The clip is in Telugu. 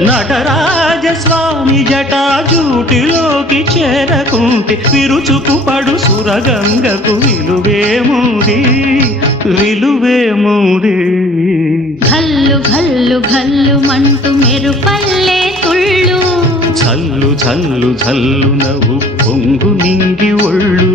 నటరాజస్వామి జటాజూటిలోకి చేరకుంటే విరుచుకు పడు సురగంగకు విలువేముది విలువేముది. ఘల్లు ఘల్లు ఘల్లు మంటూ మెరుపల్లే తుళ్ళు చల్లు చల్లు చల్లు నవ్వు పొంగు నింగి ఒళ్ళు